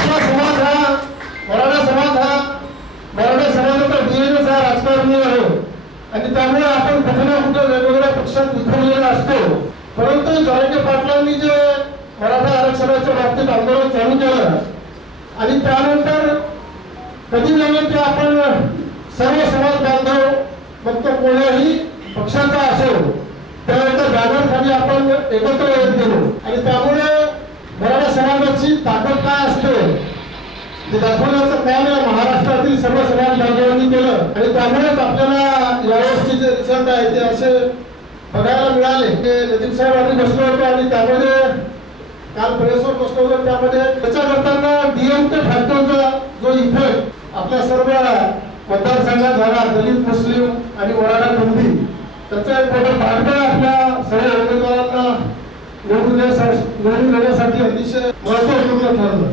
आपला समाज हा मराठा समाज हा मराठा समाजाचा डीएनएस हा राजकारणी आहे. आणि त्यामुळे आपण कुठे ना कुठे वेगवेगळ्या पक्षात विखरलेला असतो. परंतु जरांगे पाटलांनी जे मराठा आरक्षणाच्या बाबतीत आंदोलन चालू केलं आणि त्यानंतर कधी नव्हे ते आपण सर्व समाज बांधव मग तो कोण्याही पक्षाचा असो त्यानंतर बॅनर आपण एकत्र येत गेलो. आणि त्यामुळे मराठा समाजाची ताकद काय असते? ते दाखवण्याचं काम या महाराष्ट्रातील सर्व समाज बांधवांनी केलं. आणि त्यामुळेच आपल्याला यावर्षी जे रिझल्ट आहे. ते असे बघायला मिळाले. ते लतीफ साहेब आम्ही बसलो होतो आणि त्यामध्ये काल प्रेसवर बसलो होतो. त्यामध्ये त्याच्या करताना डीएम ते फॅक्टरचा जो इफेक्ट आपल्या सर्व मतदारसंघात झाला दलित मुस्लिम आणि मराठा बंदी त्याचा एक मोठा पाठबळ आपल्या सर्व उमेदवारांना निवडून देण्यासाठी निवडून देण्यासाठी अतिशय महत्त्वपूर्ण ठरलं.